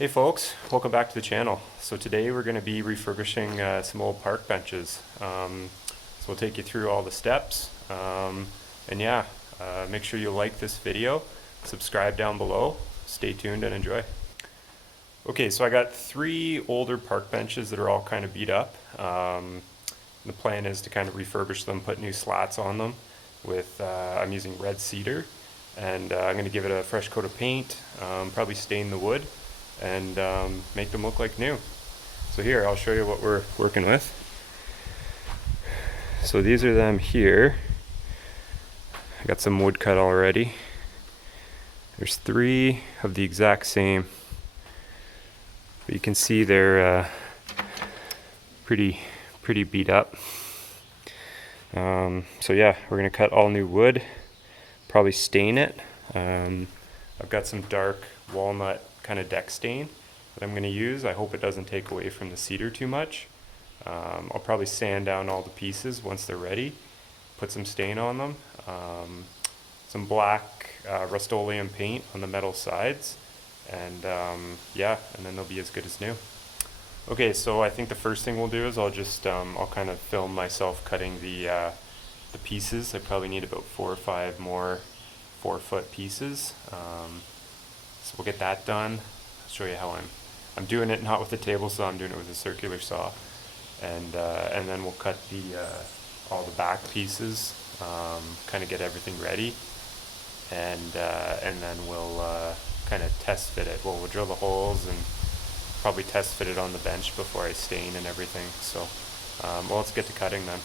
Hey folks, welcome back to the channel. So today we're going to be refurbishing some old park benches. So we'll take you through all the steps. Make sure you like this video, subscribe down below, stay tuned and enjoy. Okay, so I got 3 older park benches that are all kind of beat up. The plan is to kind of refurbish them, put new slats on them with, I'm using red cedar, and I'm going to give it a fresh coat of paint, probably stain the wood, and make them look like new. So here, I'll show you what we're working with. So these are them here. I got some wood cut already. There's 3 of the exact same. But you can see they're pretty beat up. So yeah, we're gonna cut all new wood, probably stain it. I've got some dark walnut kind of deck stain that I'm going to use. I hope it doesn't take away from the cedar too much. I'll probably sand down all the pieces once they're ready, put some stain on them, some black Rust-Oleum paint on the metal sides, and and then they'll be as good as new. Okay, so I think the first thing we'll do is I'll kind of film myself cutting the pieces. I probably need about 4 or 5 more 4-foot pieces. So we'll get that done. I'll show you how I'm doing it, not with a table saw, I'm doing it with a circular saw. And then we'll cut all the back pieces, kind of get everything ready, and then we'll kind of test fit it. We'll drill the holes and probably test fit it on the bench before I stain and everything. So well, let's get to cutting then.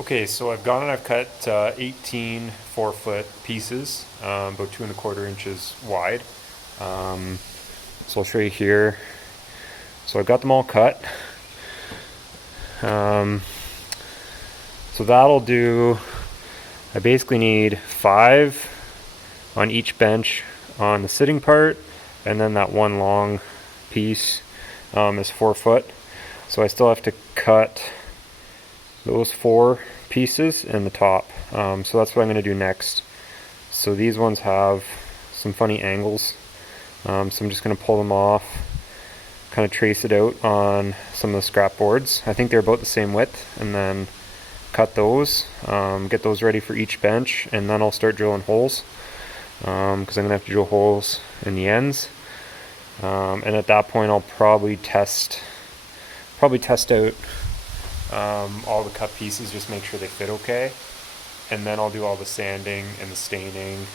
Okay, so I've gone and I've cut 18 4-foot pieces, about 2 1/4 inches wide. So I'll show you here. So I've got them all cut. So that'll do, I basically need 5 on each bench on the sitting part, and then that one long piece is 4 foot. So I still have to cut those 4 pieces in the top. So that's what I'm going to do next. So these ones have some funny angles. So I'm just going to pull them off, kind of trace it out on some of the scrap boards. I think they're about the same width, and then cut those, get those ready for each bench, and then I'll start drilling holes, because I'm going to have to drill holes in the ends. And at that point I'll probably test out all the cut pieces, just make sure they fit okay, and then I'll do all the sanding and the staining,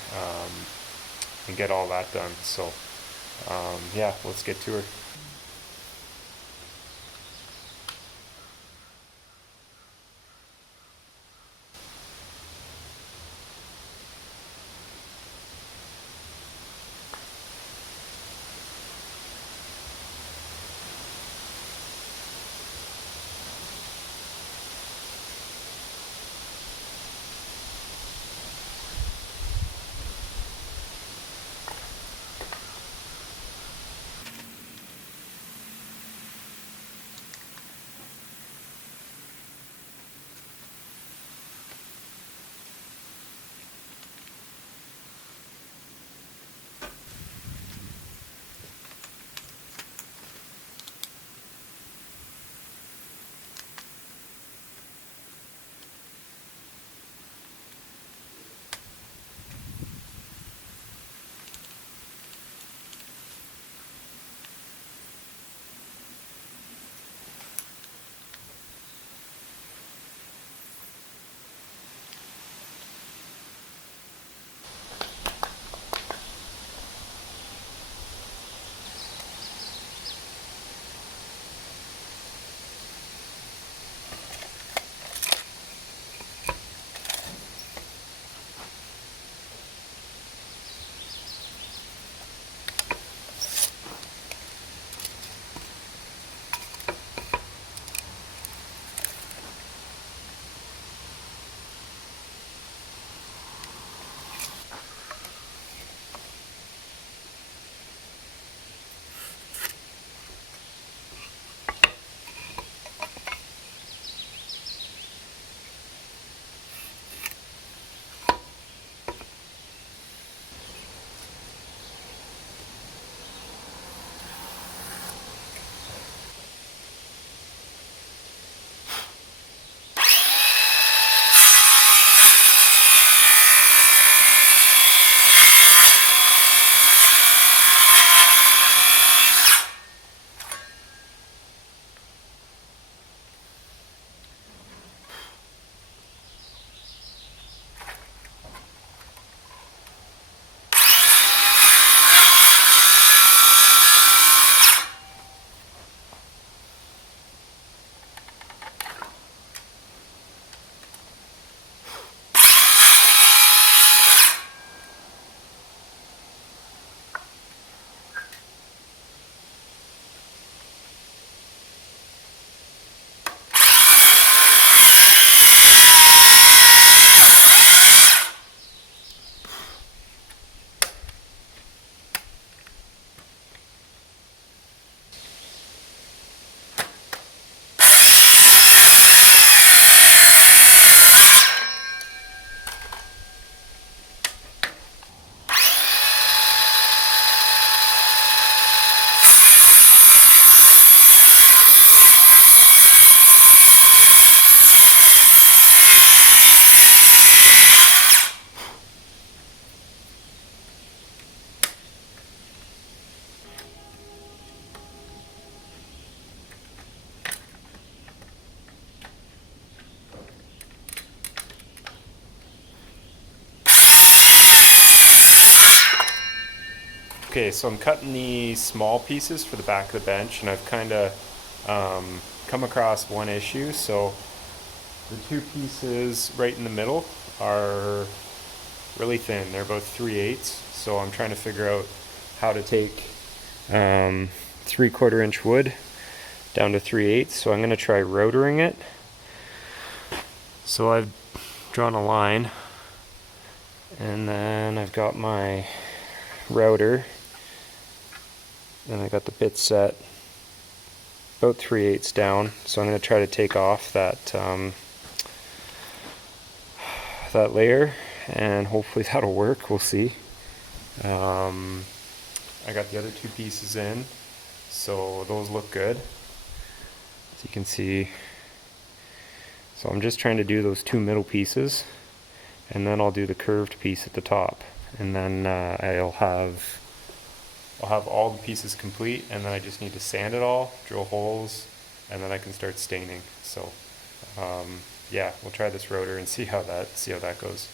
and get all that done. So yeah, let's get to her. Okay, so I'm cutting the small pieces for the back of the bench, and I've kind of come across one issue. So the two pieces right in the middle are really thin. They're about 3/8. So I'm trying to figure out how to take 3/4 inch wood down to 3/8. So I'm going to try rotoring it. So I've drawn a line, and then I've got my router, and I got the bit set about 3/8 down. So I'm going to try to take off that that layer, and hopefully that'll work. We'll see. I got the other two pieces in, so those look good, as you can see. So I'm just trying to do those two middle pieces, and then I'll do the curved piece at the top, and then I'll have all the pieces complete, and then I just need to sand it all, drill holes, and then I can start staining. So yeah, we'll try this rotor and see how that goes.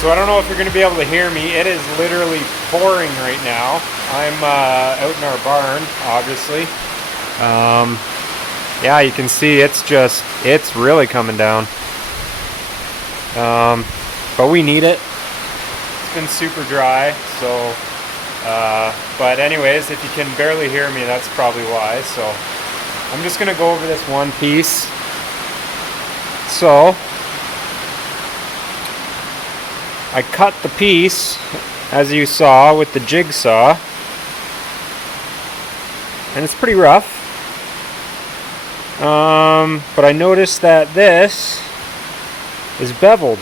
So I don't know if you're going to be able to hear me. It is literally pouring right now. I'm out in our barn, obviously. Yeah, you can see it's really coming down. But we need it. It's been super dry, so, but anyways, if you can barely hear me, that's probably why. So I'm just going to go over this one piece. So I cut the piece, as you saw, with the jigsaw, and it's pretty rough. But I noticed that this is beveled.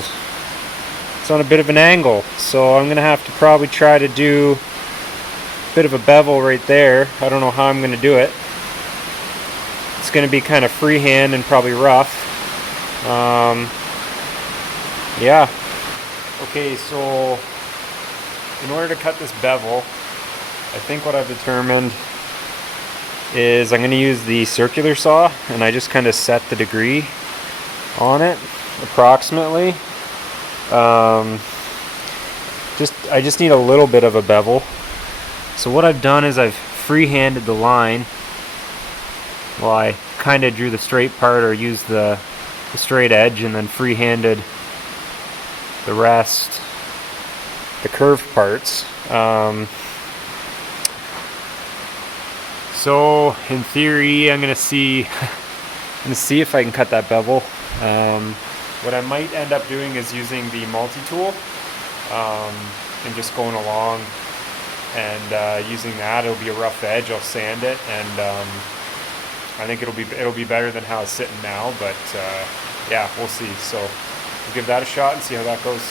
It's on a bit of an angle, so I'm gonna have to probably try to do a bit of a bevel right there. I don't know how I'm gonna do it. It's gonna be kind of freehand and probably rough. Yeah. Okay, so in order to cut this bevel, I think what I've determined is I'm going to use the circular saw, and I just kind of set the degree on it approximately. I just need a little bit of a bevel. So what I've done is I've free-handed the line. Well, I kind of drew the straight part or used the straight edge, and then free-handed the rest, the curved parts. So in theory, I'm gonna see if I can cut that bevel. What I might end up doing is using the multi-tool and just going along and using that. It'll be a rough edge. I'll sand it, and I think it'll be better than how it's sitting now. But yeah, we'll see. So we'll give that a shot and see how that goes.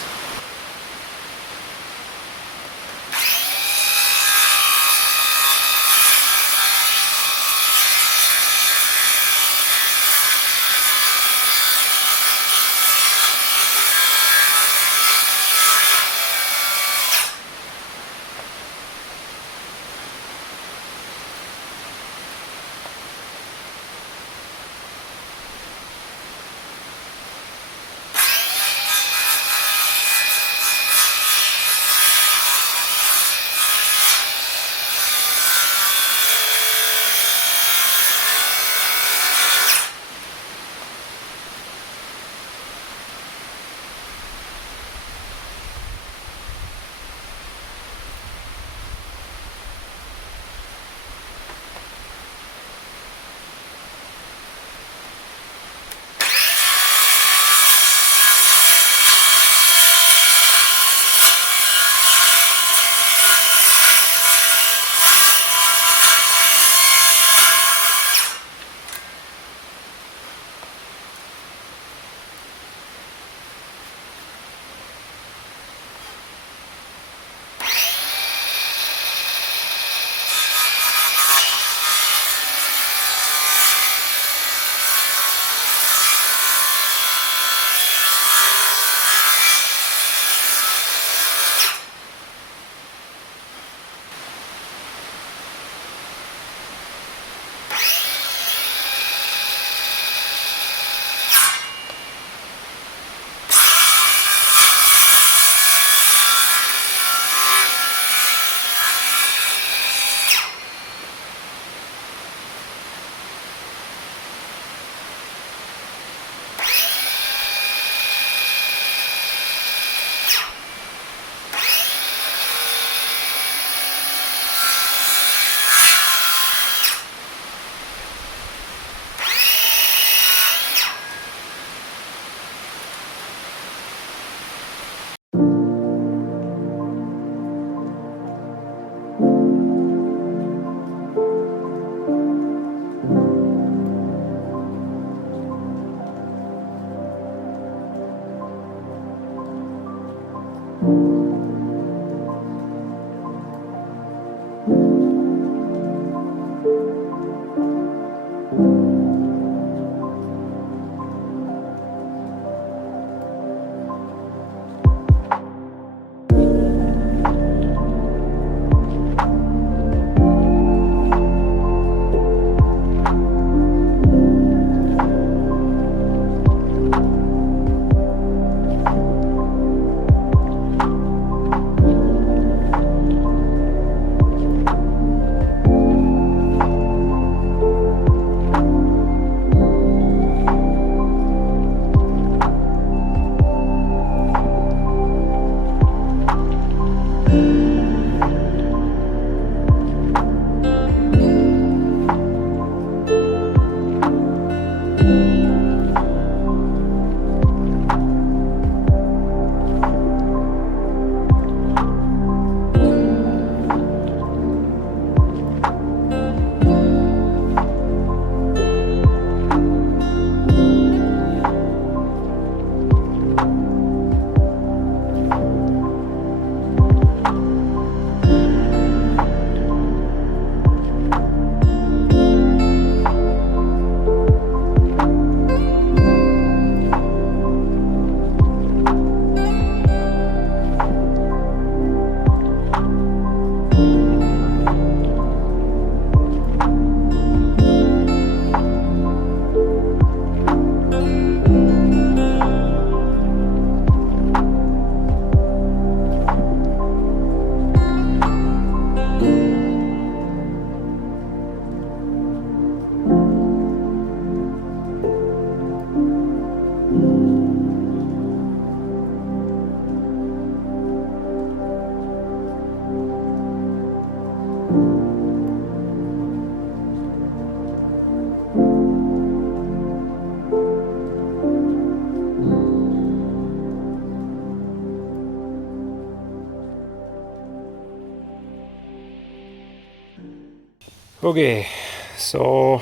Okay, so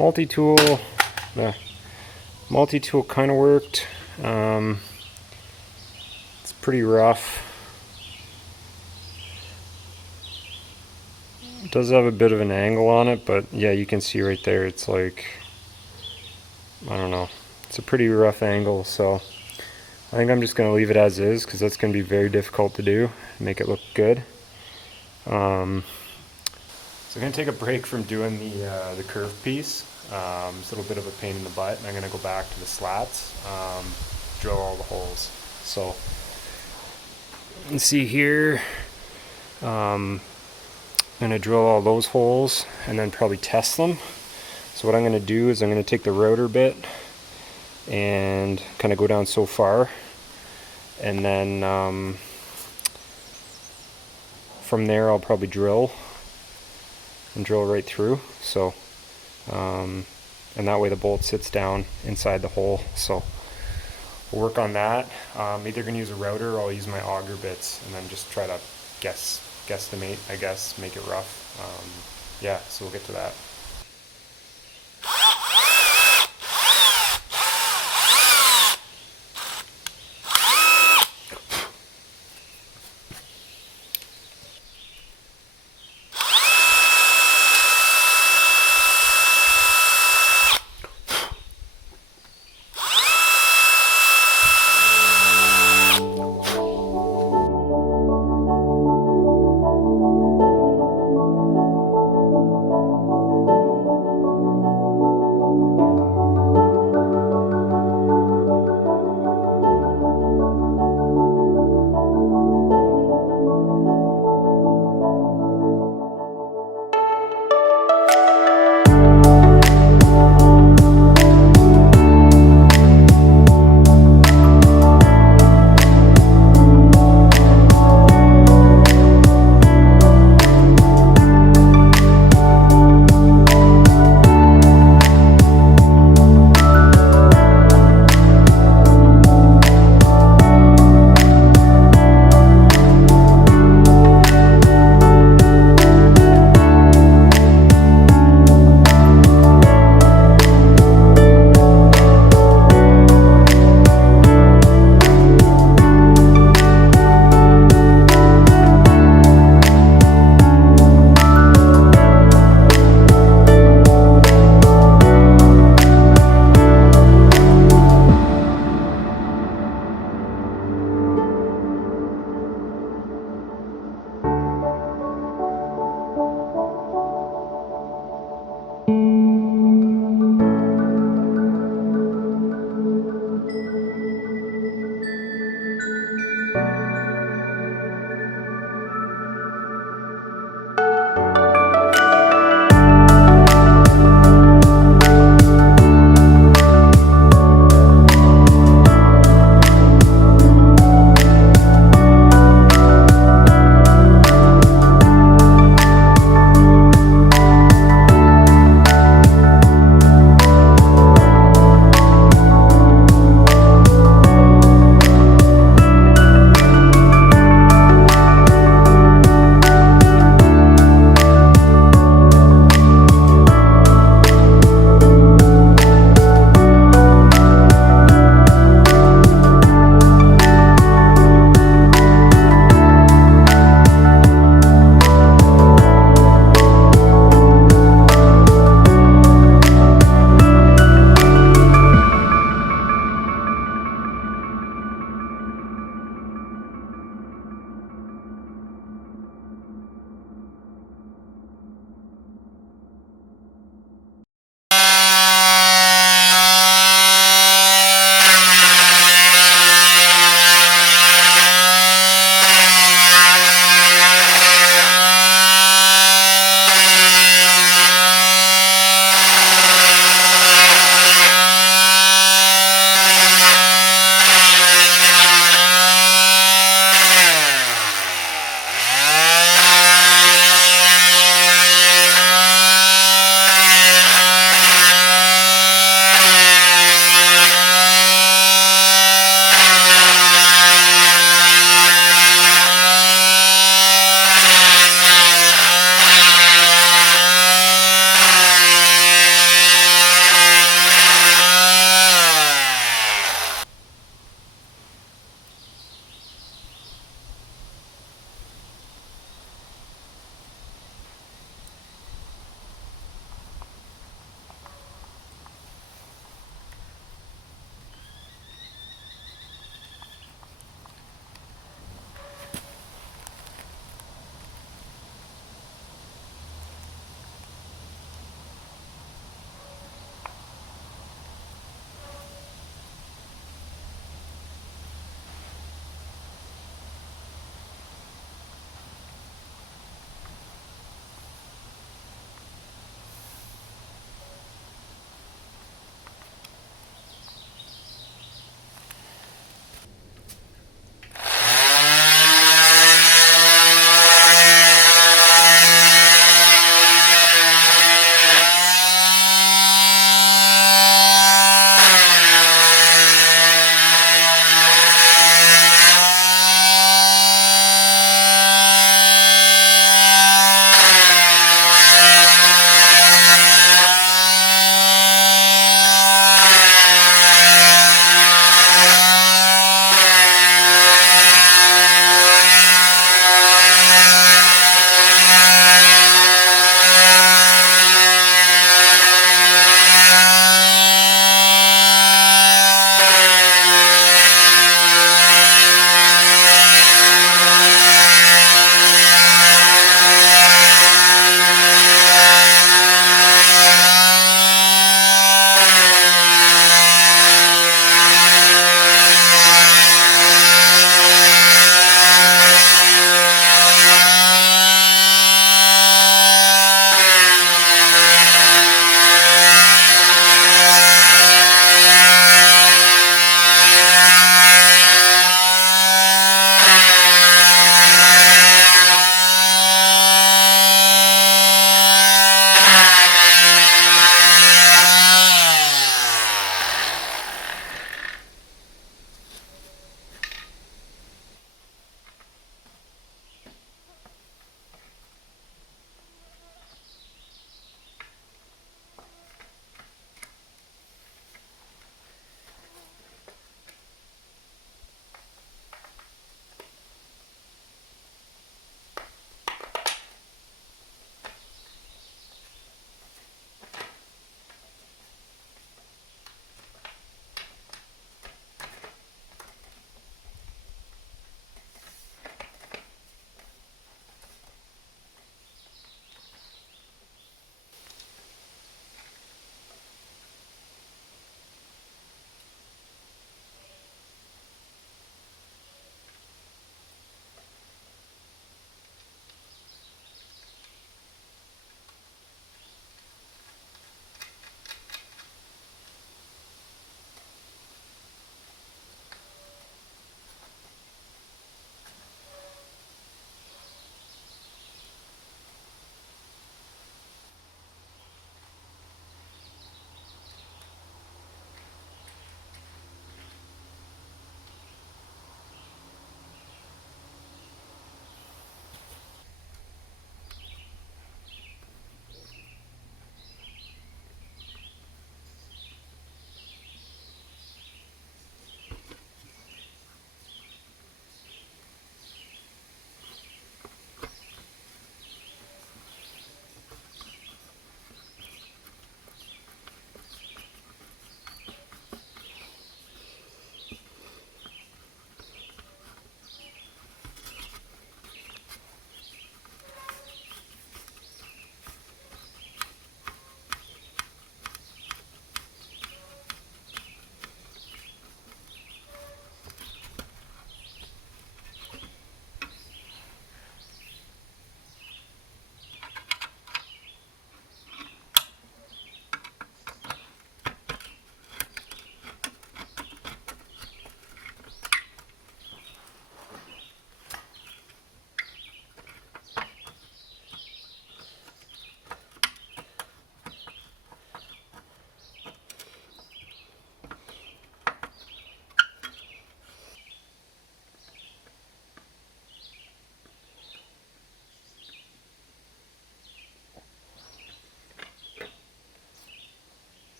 multi-tool, the multi-tool kind of worked. It's pretty rough. It does have a bit of an angle on it, but yeah, you can see right there, it's like, I don't know, it's a pretty rough angle, so I think I'm just going to leave it as is because that's going to be very difficult to do, make it look good. So I'm going to take a break from doing the curved piece. It's a little bit of a pain in the butt, and I'm going to go back to the slats, drill all the holes. So you can see here, I'm going to drill all those holes and then probably test them. So what I'm going to do is I'm going to take the router bit and kind of go down so far, and then from there I'll probably drill right through. So and that way the bolt sits down inside the hole. So we'll work on that. Either going to use a router or I'll use my auger bits and then just try to guesstimate, I guess, make it rough. Yeah, so we'll get to that.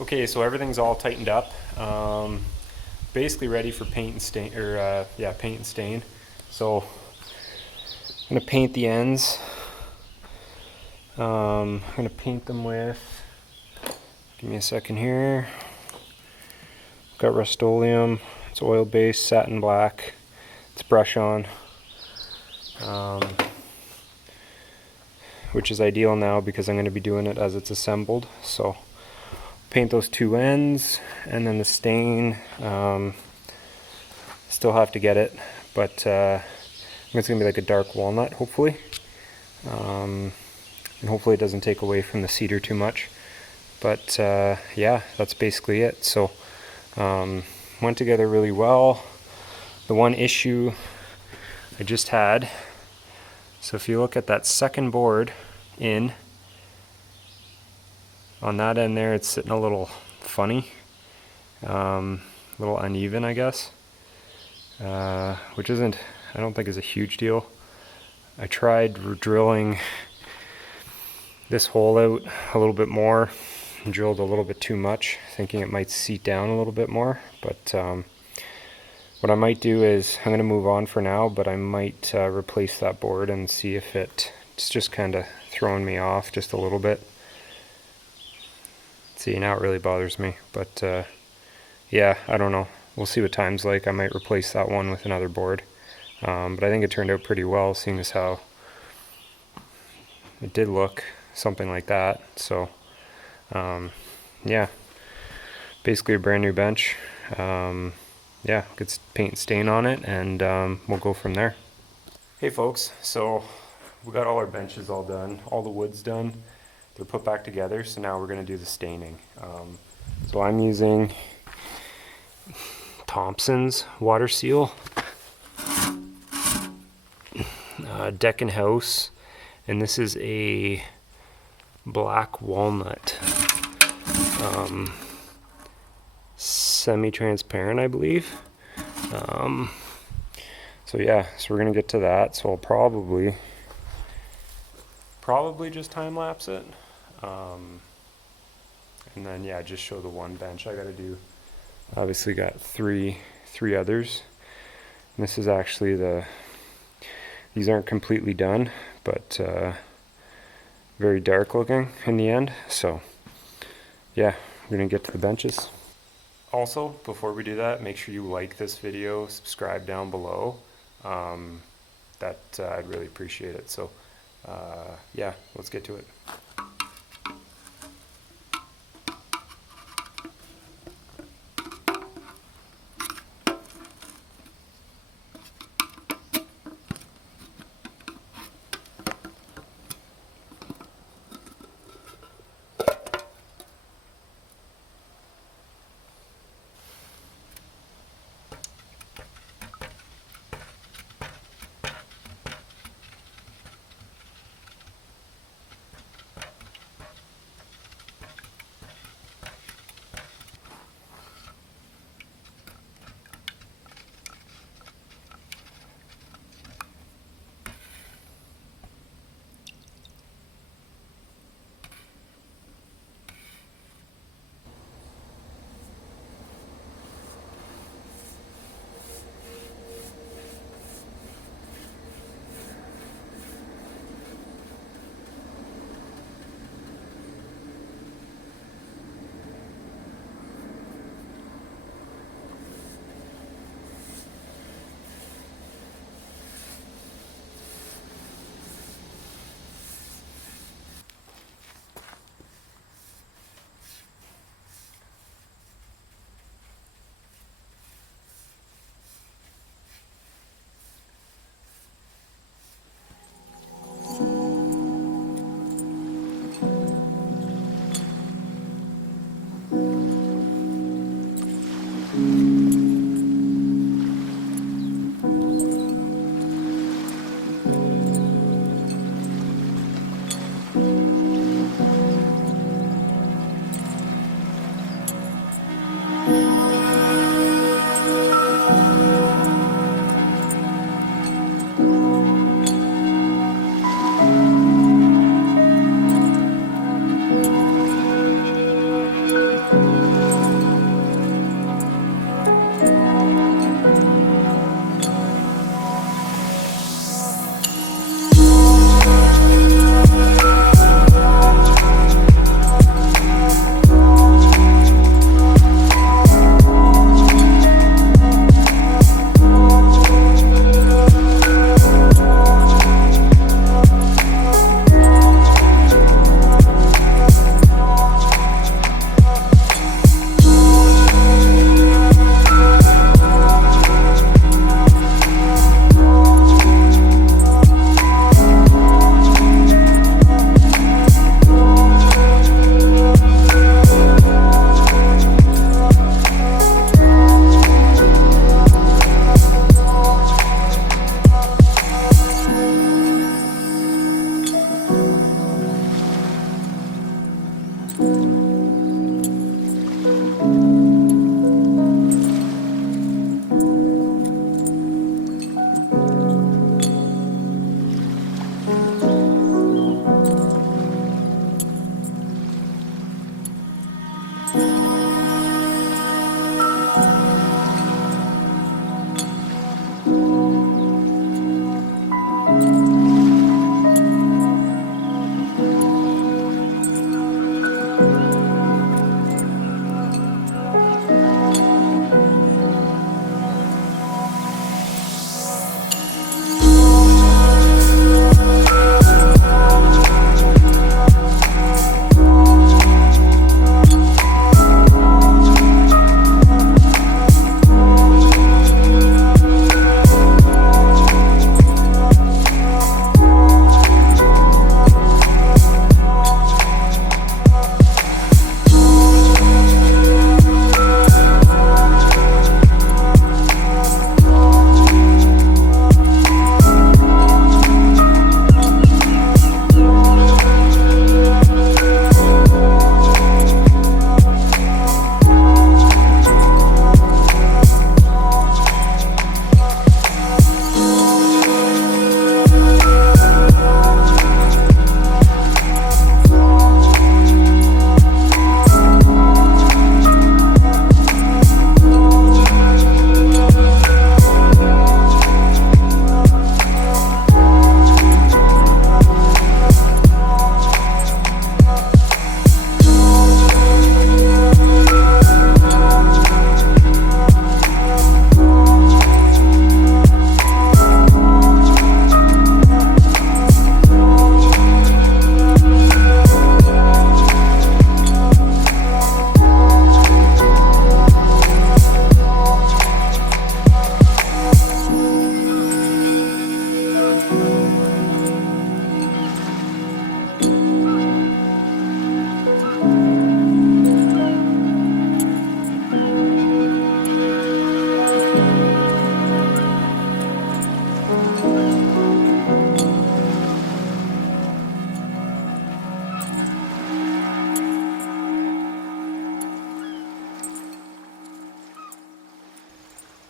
Okay, so everything's all tightened up. Basically ready for paint and stain, or yeah, paint and stain. So I'm gonna paint the ends. I'm gonna paint them with, give me a second here. Got Rust-Oleum, it's oil-based, satin black. It's brush on, which is ideal now because I'm gonna be doing it as it's assembled. So paint those two ends, and then the stain, still have to get it, but it's gonna be like a dark walnut, hopefully. And hopefully it doesn't take away from the cedar too much. But yeah, that's basically it. So went together really well. The one issue I just had, so if you look at that second board in, on that end there, it's sitting a little funny, a little uneven, I guess, which isn't, I don't think is a huge deal. I tried drilling this hole out a little bit more, and drilled a little bit too much, thinking it might seat down a little bit more. But what I might do is, I'm going to move on for now, but I might replace that board and see if it's just kind of throwing me off just a little bit. See, now it really bothers me, but yeah, I don't know. We'll see what time's like. I might replace that one with another board. But I think it turned out pretty well, seeing as how it did look something like that. So yeah, basically a brand new bench. Yeah, get paint and stain on it, and we'll go from there. Hey folks, so we got all our benches all done, all the wood's done. They're put back together, so now we're going to do the staining. So I'm using Thompson's water seal, Deck and House, and this is a black walnut, semi-transparent, I believe. So yeah, so we're gonna get to that. So I'll probably just time lapse it, and then yeah, just show the one bench I gotta do. Obviously got three others. And this is actually these aren't completely done, but very dark looking in the end. So yeah, we're gonna get to the benches. Also, before we do that, make sure you like this video, subscribe down below. I'd really appreciate it. So yeah, let's get to it.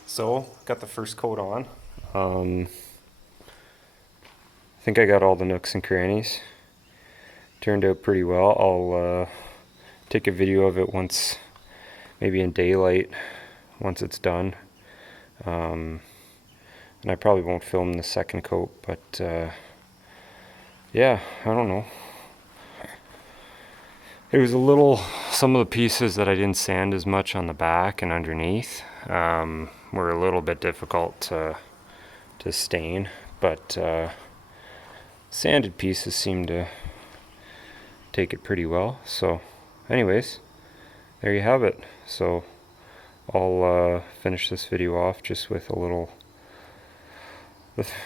So, got the first coat on. I think I got all the nooks and crannies. Turned out pretty well. I'll take a video of it once, maybe in daylight, once it's done. And I probably won't film the second coat, but yeah, I don't know. It was a little, some of the pieces that I didn't sand as much on the back and underneath were a little bit difficult to stain, but sanded pieces seem to take it pretty well. So anyways, there you have it. So I'll finish this video off just with a little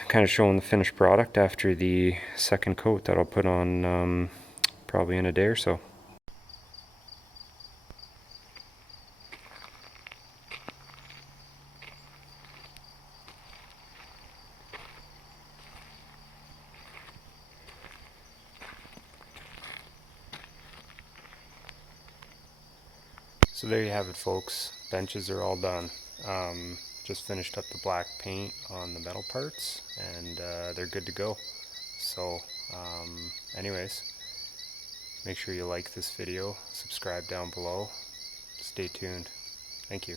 kind of showing the finished product after the second coat that I'll put on probably in a day or so. So there you have it, folks. Benches are all done. Just finished up the black paint on the metal parts, and they're good to go. So anyways, make sure you like this video, subscribe down below, stay tuned. Thank you.